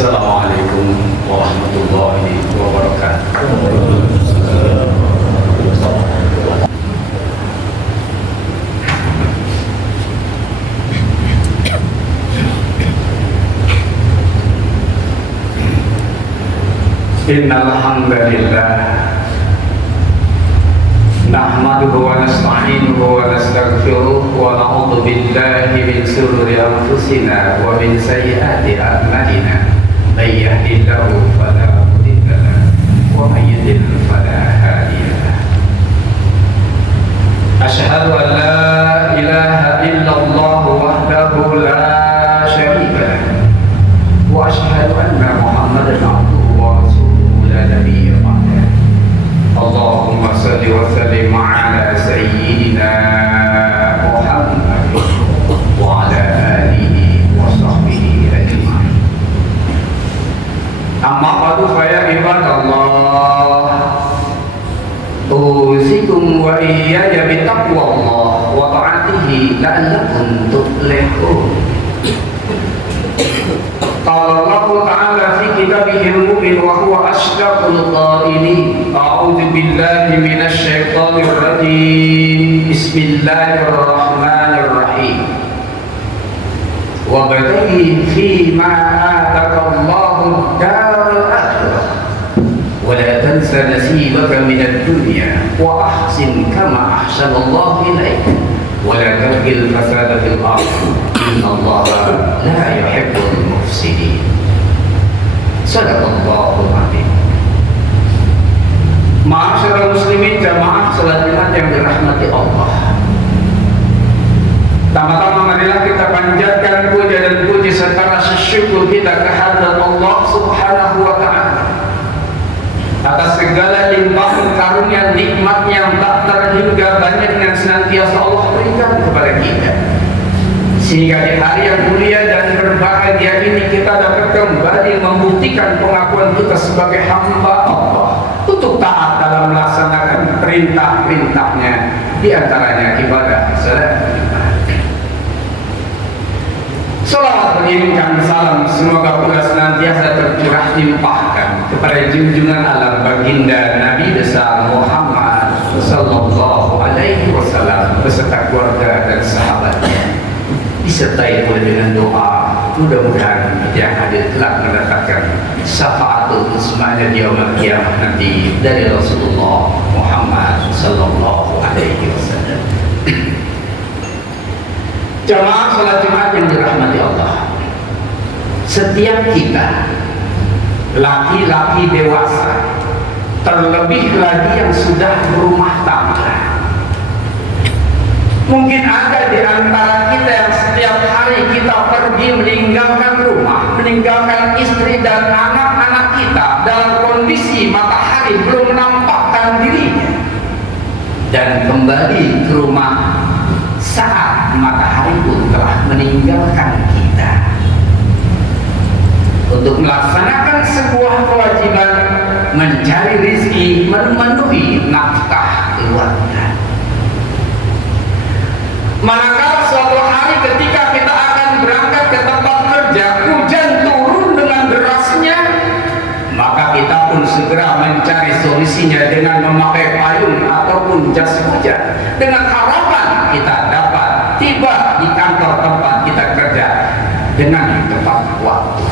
Assalamualaikum warahmatullahi wabarakatuh. Innal hamdalillah nahmaduhu wa nasta'inuhu wa nastaghfiruh wa na'udzu billahi min shururi anfusina wa min sayyiati a'malina may yahdihillahu fala mudilla lahu wa may yudlil fala hadiya lahu. Asyhadu an la ilaha illallah wahdahu la syarika lahu wa asyhadu anna Muhammadan abduhu wa rasuluhu la nabiyya ba'dahu. Allahumma salli wa sallim ala sayyidina Muhammad wa ala alihi wa sahbihi ajma'in. Amma ba'du fa ya ibadallah, usikum wa iyaya bi taqwallah wa ta'atihi la'allakum tuflihun. Qala Allah Ta'ala fi kitabihil mubin wa huwa ashdaqul qailin. A'udzu billahi minasy syaithanir rajim. Bismillahirrahmanirrahim. Wa bataghi fi ma ataqallahu daral akhirah wa la tansa nasibaka minad dunya wa ahsin kama ahsanallahu ilaika wa la tabghil fasada fil ardh innallaha la yuhibbul mufsidin. Sadaqallahul azim. Ma'asyiral muslimin jamaah salat Jumat yang dirahmati Allah. Tama-tama marilah kita panjatkan puja dan puji serta rasa syukur kita kehadirat Allah Subhanahu wa taala atas segala limpahan karunia nikmat yang tak terhingga banyak yang senantiasa Allah berikan kepada kita, sehingga di hari yang mulia dan berbahagia ini kita dapat kembali membuktikan pengakuan kita sebagai hamba Allah untuk taat dalam melaksanakan perintah-perintahnya, di antaranya ibadah salat. Salawat mengirimkan salam semoga pula senantiasa tercurah limpahkan kepada junjungan alam baginda Nabi besar Muhammad sallallahu alaihi wasallam beserta keluarga dan sahabatnya, disertai pula dengan doa mudah-mudahan yang hadir telah mendapatkan syafaatul uzmanya di yaumil qiyamah nanti dari Rasulullah Muhammad sallallahu alaihi wasallam. Jamaah salat Jumat yang dirahmati Allah, setiap kita laki-laki dewasa, terlebih lagi yang sudah berumah tangga, mungkin ada di antara kita yang setiap hari kita pergi meninggalkan rumah, meninggalkan istri dan anak-anak kita dalam kondisi matahari belum menampakkan dirinya, dan kembali ke rumah saat matahari pun telah meninggalkan kita, untuk melaksanakan sebuah kewajiban mencari rezeki, memenuhi nafkah keluarga. Manakala suatu hari ketika kita akan berangkat ke tempat kerja, hujan turun dengan derasnya, maka kita pun segera mencari solusinya dengan memakai payung ataupun jas hujan, dengan harapan kita dapat tiba di kantor tempat kita kerja dengan tepat waktu.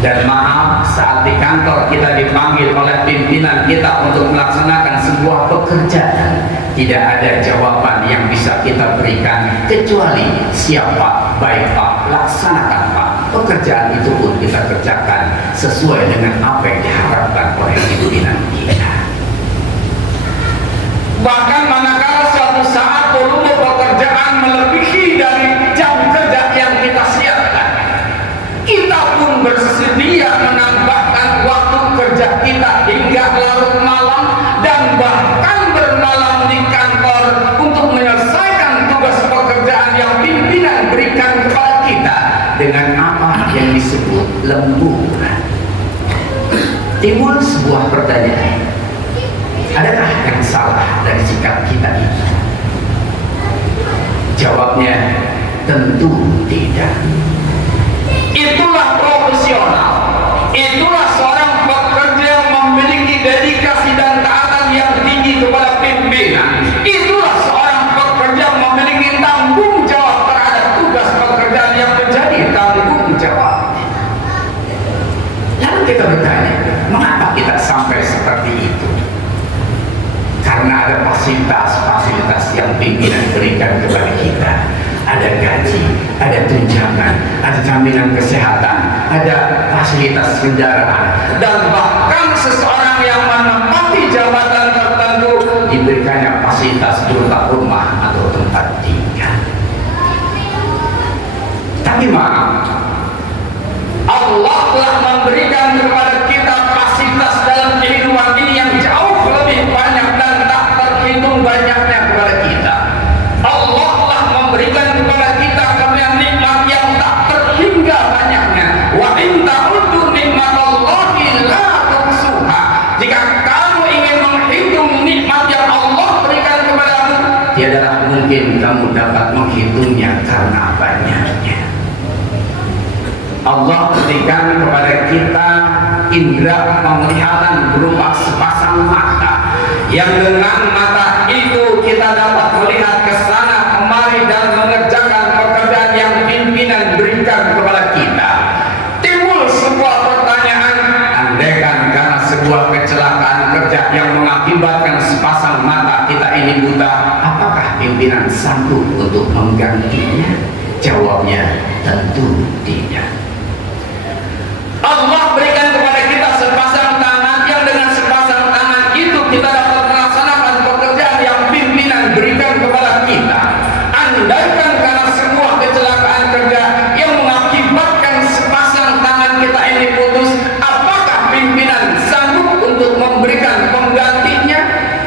Dan maaf, saat di kantor kita dipanggil oleh pimpinan kita untuk melaksanakan sebuah pekerjaan, tidak ada jawaban yang bisa kita berikan kecuali siap Pak, baik Pak, laksanakan Pak. Pekerjaan itu pun kita kerjakan sesuai dengan apa yang diharapkan oleh pimpinan kita. Bahkan manakala suatu saat volume pekerjaan melebihi dari jam kerja yang kita siapkan, kita pun bersedia menambahkan waktu kerja kita hingga larut malam dan bahkan bermalam di kantor untuk menyelesaikan tugas pekerjaan yang pimpinan berikan kepada kita dengan apa yang disebut lemburan. Timbul sebuah pertanyaan, adakah yang salah dari sikap kita ini? Jawabnya tentu tidak. Itulah profesional fasilitas yang pimpinan berikan kepada kita. Ada gaji, ada tunjangan, ada jaminan kesehatan, ada fasilitas kendaraan, dan bahkan seseorang yang menempati jabatan tertentu diberikannya fasilitas berupa rumah atau tempat tinggal. Tapi maaf, Allah telah memberikan kepada kita fasilitas dalam kehidupan ini yang jauh lebih banyak dan tak terhitung banyaknya kepada kita. Allah telah memberikan kepada kita kemuliaan nikmat yang tak terhingga banyaknya. Wa in ta'uddu nikmatallahi la tuhsuha. Jika kamu ingin menghitung nikmat yang Allah berikan kepadamu, tiadalah mungkin kamu dapat menghitungnya karena banyaknya. Allah berikan kepada kita indera penglihatan berupa sepasang mata, yang dengan mata itu kita dapat melihat ke sana kemari dan mengerjakan pekerjaan yang pimpinan berikan kepada kita. Timbul sebuah pertanyaan, andaikan karena sebuah kecelakaan kerja yang mengakibatkan sepasang mata kita ini buta, apakah pimpinan sanggup untuk menggantinya? Jawabnya tentu tidak. Allah berikan kepada kita sepasang tangan, yang dengan sepasang tangan itu kita dapat melaksanakan pekerjaan yang pimpinan berikan kepada kita. Andaikan karena sebuah kecelakaan kerja yang mengakibatkan sepasang tangan kita ini putus, apakah pimpinan sanggup untuk memberikan penggantinya?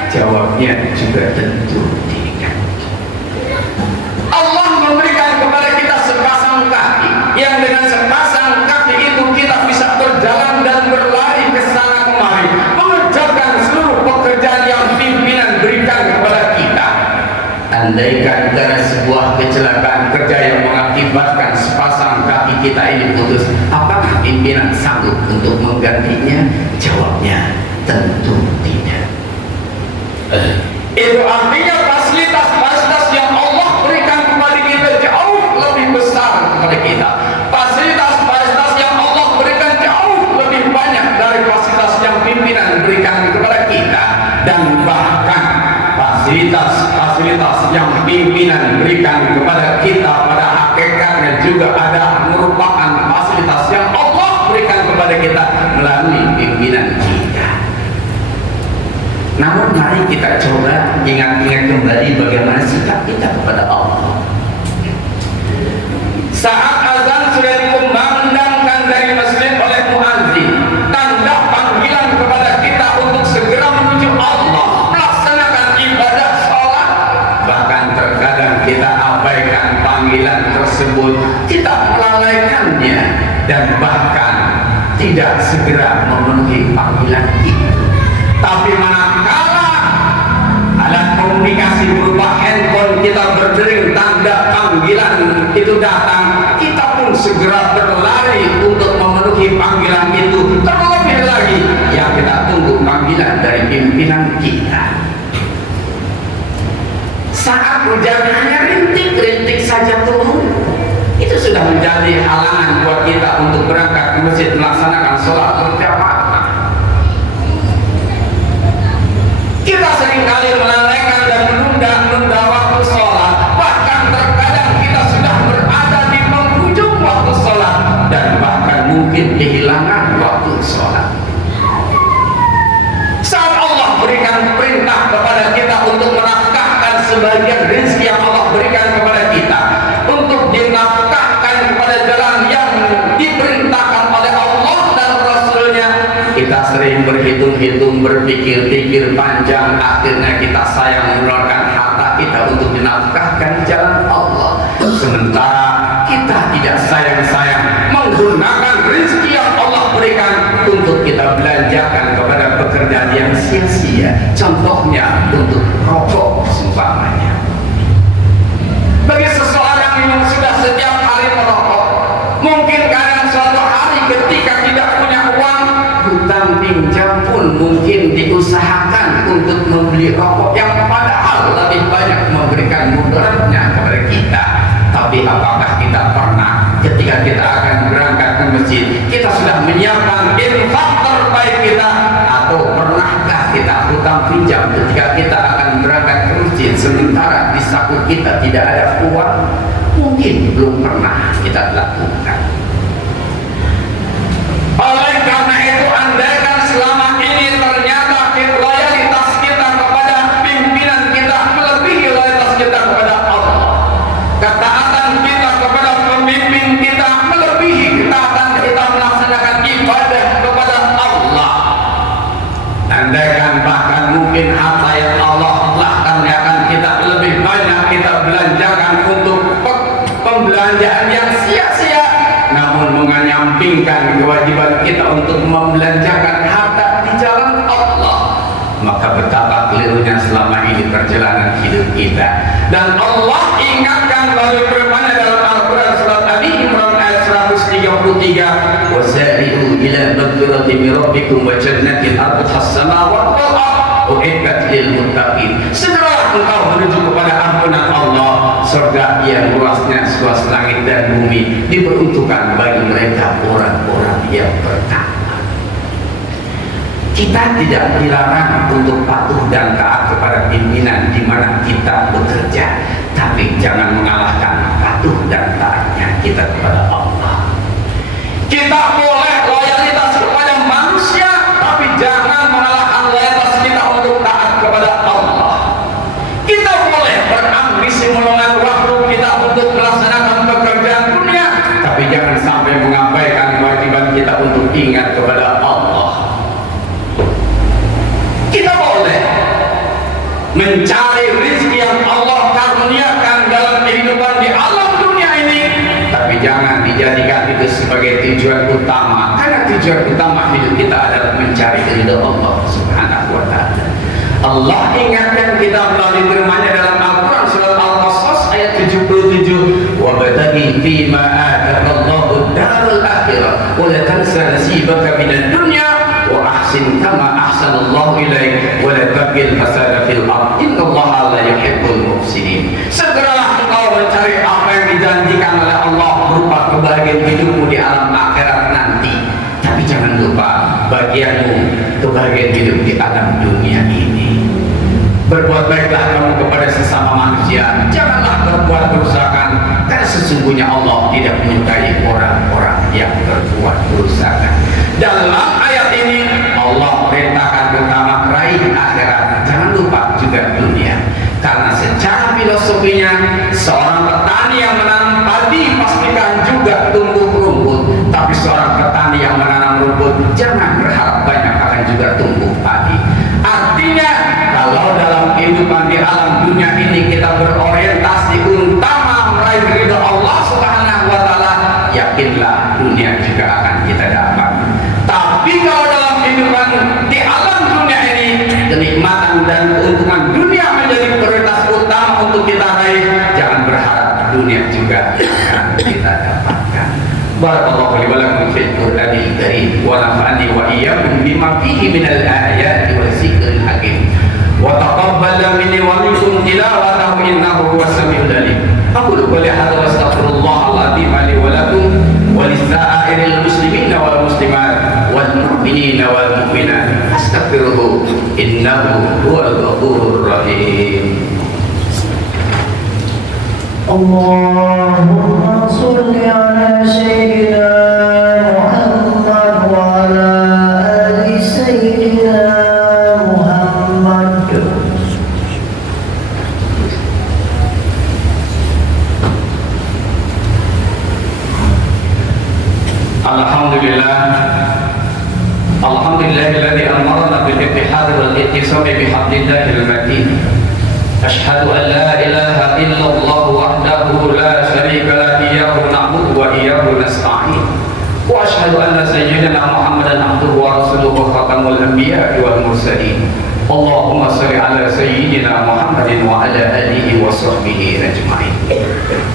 Jawabnya juga tentu tidak. Allah memberikan kepada kita sepasang kaki, yang dengan sepasang kaki itu kita bisa berjalan dan berlari ke sana kemari, mengerjakan seluruh pekerjaan yang pimpinan berikan kepada kita. Andaikan karena sebuah kecelakaan kerja yang mengakibatkan sepasang kaki kita ini putus, apakah pimpinan sanggup untuk menggantinya? Jawabnya tentu tidak. Itu artinya fasilitas yang Allah berikan kepada kita jauh lebih besar kepada kita. Fasilitas yang Allah berikan jauh lebih banyak dari fasilitas yang pimpinan berikan kepada kita. Dan bahkan fasilitas yang pimpinan berikan kepada kita pada hakikatnya juga ada merupakan fasilitas yang Allah berikan kepada kita melalui pimpinan kita. Namun mari kita coba ingat-ingat kembali bagaimana sikap kita kepada Allah. Saat azan sudah dikumandangkan dari masjid oleh muadzin, tanda panggilan kepada kita untuk segera menuju Allah, melaksanakan ibadah sholat. Bahkan terkadang kita abaikan panggilan tersebut, kita melalaikannya, dan bahkan tidak segera memenuhi panggilan itu. Tapi manakala alat komunikasi berupa handphone kita berdering, tanda panggilan itu datang, kita pun segera berlari untuk memenuhi panggilan itu. Terlebih lagi yang kita tunggu panggilan dari pimpinan kita. Saat hujan hanya rintik-rintik saja turun, itu sudah menjadi halangan buat kita untuk berangkat ke masjid melaksanakan sholat berjamaah. Kita seringkali melalaikan dan menunda waktu sholat. Bahkan terkadang kita sudah berada di penghujung waktu sholat, dan bahkan mungkin kehilangan waktu sholat. Saat Allah berikan perintah kepada kita untuk menafkahkan sebagian rezeki yang Allah berikan kepada kita, untuk dinafkahkan kepada jalan yang diperintahkan oleh Allah dan Rasulnya, kita sering berhitung-hitung, berpikir-pikir panjang, akhirnya kita sayang mengeluarkan harta kita untuk dinafkahkan jalan Allah. Sementara kita tidak sayang-sayang menggunakan rezeki yang Allah berikan untuk kita belanjakan kepada pekerjaan yang sia-sia. Contohnya untuk rokok seumpamanya. Bagi seseorang yang sudah setiap hari merokok, mungkin kadang suatu hari ketika tidak punya uang, hutang pinjam pun mungkin diusahakan untuk membeli rokok yang padahal lebih banyak memberikan mudaratnya kepada kita. Tapi apakah kita pernah ketika kita akan berangkat ke masjid, kita sudah menyiapkan infak terbaik kita, atau pernahkah kita hutang pinjam ketika kita akan berangkat menyampingkan kewajiban kita untuk membelanjakan harta di jalan Allah, maka betapa kelirunya selama ini perjalanan hidup kita. Dan Allah ingatkan melalui firman-Nya dalam Al-Quran surat Ali Imran ayat 133, wasari'u ila maghfirati min rabbikum wa jannatin arduha as-samawati wal ardh uiddat lil muttaqin. Segeralah engkau menuju kepada ampunan Allah, surga yang luasnya seluas langit dan bumi, diperuntukkan bagi mereka orang-orang yang bertakwa. Kita tidak dilarang untuk patuh dan taat kepada pimpinan di mana kita bekerja, tapi jangan mengalahkan patuh dan taatnya kita kepada Allah. Kita boleh loyalitas kepada manusia, tapi jangan mengalahkan loyalitas kita untuk taat kepada Allah. Kita boleh berambisi meluangkan waktu kita untuk melaksanakan pekerjaan dunia, tapi jangan sampai mengabaikan kewajiban kita untuk ingat kepada Allah. Kita boleh mencari rezeki yang Allah karuniakan dalam kehidupan di alam dunia ini, tapi jangan dijadikan itu sebagai tujuan utama, karena tujuan utama hidup kita adalah mencari ridha Allah Subhanahu wa ta'ala. Allah ingatkan kita melalui firman-Nya dalam Al-Quran surat Al-Qasas ayat 77, wabtaghi fima ataqallahu darul akhirah wa la tansa nasibaka minad dunya wa ahsin kama ahsanallahu ilaik wa la tabghil fasada fil ardh innallaha la yuhibbul mufsidin. Segeralah engkau mencari apa yang dijanjikan oleh Allah berupa kebahagiaan hidupmu di alam akhirat nanti, tapi jangan lupa bagianmu kebahagiaan hidup di alam dunia ini. Berbuat baiklah kamu kepada sesama manusia, janganlah berbuat kerusakan, karena sesungguhnya Allah tidak menyukai orang-orang yang berbuat kerusakan. Dalam ayat ini Allah perintahkan pertama raih akhirat, jangan lupa juga dunia, karena secara filosofinya seorang petani yang menanam padi pastikan juga tumbuh rumput, tapi seorang petani yang menanam rumput jangan berharap banyak akan juga tumbuh padi. Artinya kalau dalam kehidupan di alam dunia ini kita berorientasi utama meraih ridha Allah Subhanahu wa ta'ala, yakinlah dunia juga akan kita dapat. Tapi kalau dalam kehidupan di alam dunia ini kenikmatan dan keuntungan dunia menjadi prioritas utama untuk kita raih, jangan berharap dunia juga akan kita dapatkan. Barakallahu li wa lakum fil Qur'anil Karim wa nafa'ani wa iyyakum bima fihi minal ayati wa zikril hakim wa taqabbal minni wa minkum tilawatahu innahu huwas samiul alim. Aqulu qawli hadza wa astaghfirullahal azim li wa lakum wa lisa'iril muslimina wal muslimat wal mu'minina wal mu'minat astaghfiruhu innahu huwal ghafurur rahim. Allahumma sholli ala sayyidina Muhammad wa ala ali sayyidina Muhammad. Alhamdulillahilladzi amarna bil ittihad wal ittisam bi hablillahil matin. Ashhadu an la ilaha illallah wahdahu la syarika lahu iyyahu na'budu wa iyyahu nasta'in. Wa ashhadu anna sayyidina Muhammadan abduhu wa rasuluhu khatamul anbiya'i wal mursalin. Allahumma shalli ala sayyidina Muhammadin wa ala alihi wa sahbihi ajma'in.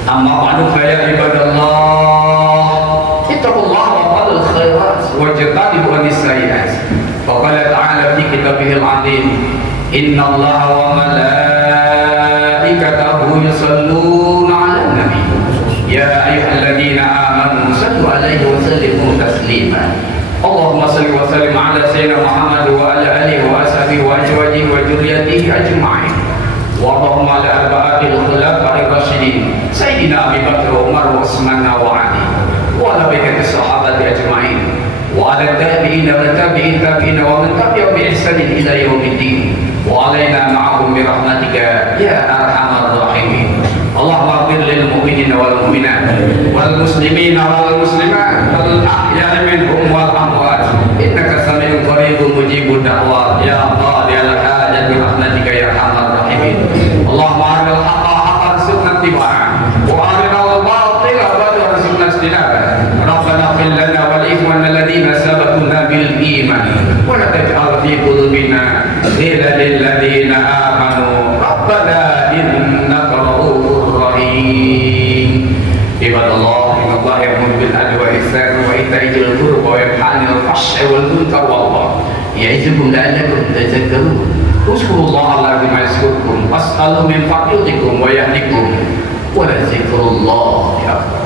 Amma ba'du fa ya ibadallah, ittaqullaha wa fadlul khairat wajtanibu as-sayyi'at. Faqala ta'ala fi kitabihil 'azim, innallaha wa malaikatahu yusalluna 'alan nabi ya ayyuhalladzina amanu sallu 'alaihi wa sallimu taslima. Allahumma salli wa sallim 'ala sayyidina Muhammad wa ala alihi wa ashabihi wa azwajihi wa dzurriyyatihi ajma'in. Wa Allahumma 'ala arba'atil khulafa'ir rasyidin sayyidina Abi Bakr wa Umar wa Utsman wa Ali wa ala baiti sahabati ajma'in wa ala tabi'in wa tabi'in tabi'in wa man tabi'ahum bi ihsanin ila yaumiddin wa alaina ma'ahum bi rahmatika ya arhamar rahimin. Allahumma ighfir lil mu'minina wal mu'minat wal muslimina wal muslimat wal ahya'i minhum wal amwat innaka sami'un qaribun mujibud da'wat ya qadi al hajat bi rahmatika ya arhamar rahimin. Allahumma arinal haqqa haqqan warzuqna ittiba'ah wa arinal batila batilan warzuqna ijtinabah. Rabbana fil وينتهي القرب وينهى عن الفحشاء والمنكر والله يعظكم لعلكم تذكرون اذكروا الله العظيم يذكركم واسألوا من فضلكم ويهديكم ولذكر الله أكبر.